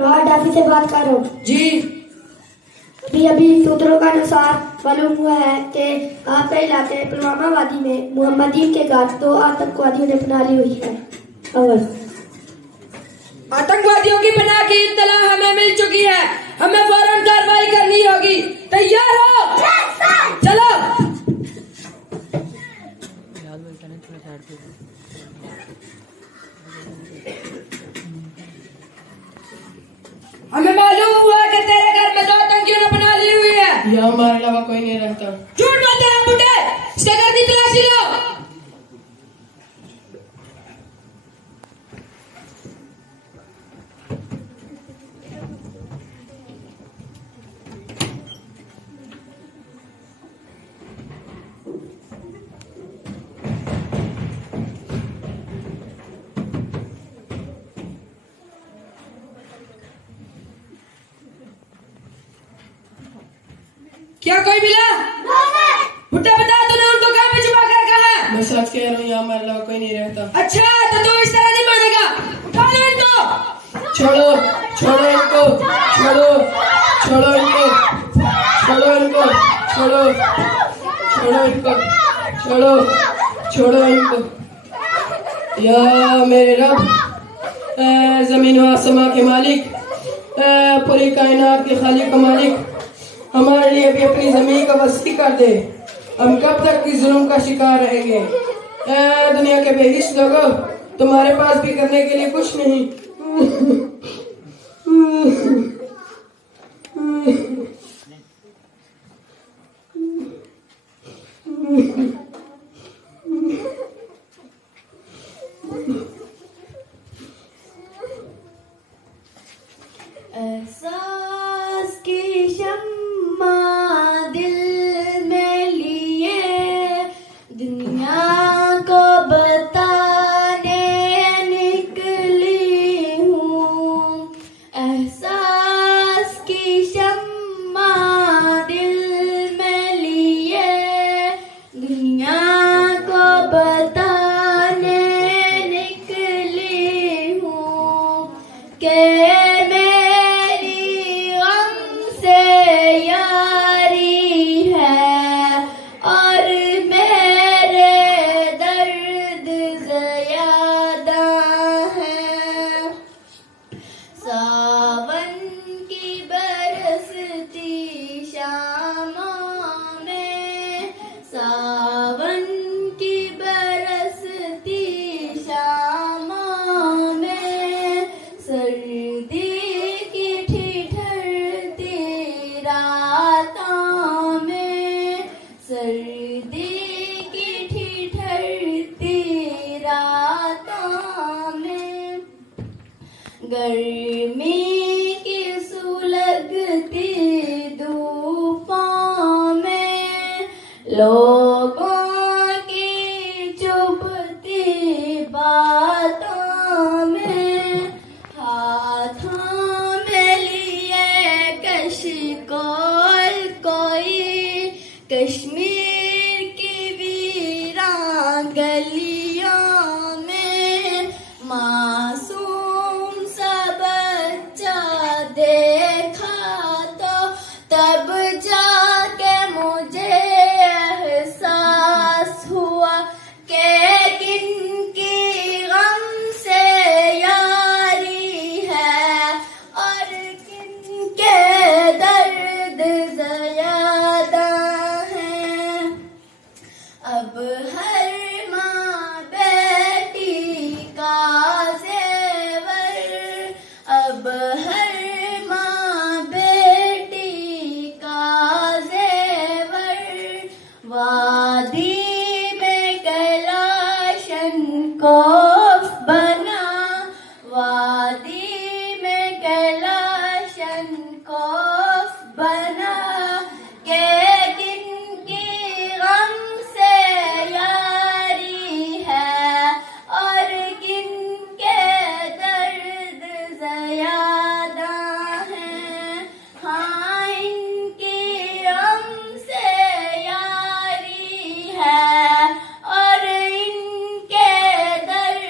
DeFi से बात कर रहा हूँ। जी। अभी सूत्रों का अनुसार मालूम हुआ है कि आपके इलाके पुलवामा वादी में मोहम्मदीन के घर 2 आतंकवादियों ने पनाह ली हुई है। अव्वल आतंकवादियों की पनाह की इत्तला हमें मिल चुकी है, हमें फौरन कार्रवाई करनी होगी। तैयार हो? चलो। हमें मालूम हुआ कि तेरे घर में 2 आतंकियों ने पनाह ली हुई है। यहाँ हमारे अलावा कोई नहीं रहता। झूठ बोलते हैं बुड्ढे, इसके घर की तलाशी लो। क्या कोई मिला? बुड्ढा बता, तूने उनको कहाँ पे छुपा कर रखा है? मैं सच कह रहा हूँ, यहाँ हमारे अलावा कोई नहीं रहता। अच्छा, तो तू इस तरह नहीं मानेगा। उठा लो इनको। छोड़ो छोड़ो इनको, छोड़ो छोड़ो इनको, छोड़ो इनको, छोड़ो छोड़ो इनको, छोड़ो छोड़ो इनको। या मेरे रब, जमीन व आसमां के मालिक, पूरी कायनात के खालिक का मालिक, हमारे लिए भी अपनी जमीन का वसी कर दे। हम कब तक इस जुल्म का शिकार रहेंगे? दुनिया के बेहिस लोगों, तुम्हारे पास भी करने के लिए कुछ नहीं। एहसास की शम्मा दिल में लिए दुनिया को बताने निकली हूँ। एहसास की शम्मा दिल में लिए दुनिया को बताने निकली हूँ कि गर्मी की सुलगती धूपों में लोगों की चुभती बातों में हाथों में लिए कशकोल कोई कश्मीर की वीरान गलियों में मासूम सा बच्चा देखा तो तब जाके मुझे एहसास हुआ कि किनकी गम से यारी है और किनके दर्द ज़्यादा हैं। अब हर माँ बेटी का ज़ेवर, अब हर माँ बेटी का ज़ेवर वादी में कैलाशनकोफ बना, वादी में कैलाशनकोफ बना के किनकी गम से यारी है और किनके दर्द ज़्यादा हैं। हाँ, इनकी गम से यारी है और इनके दर्द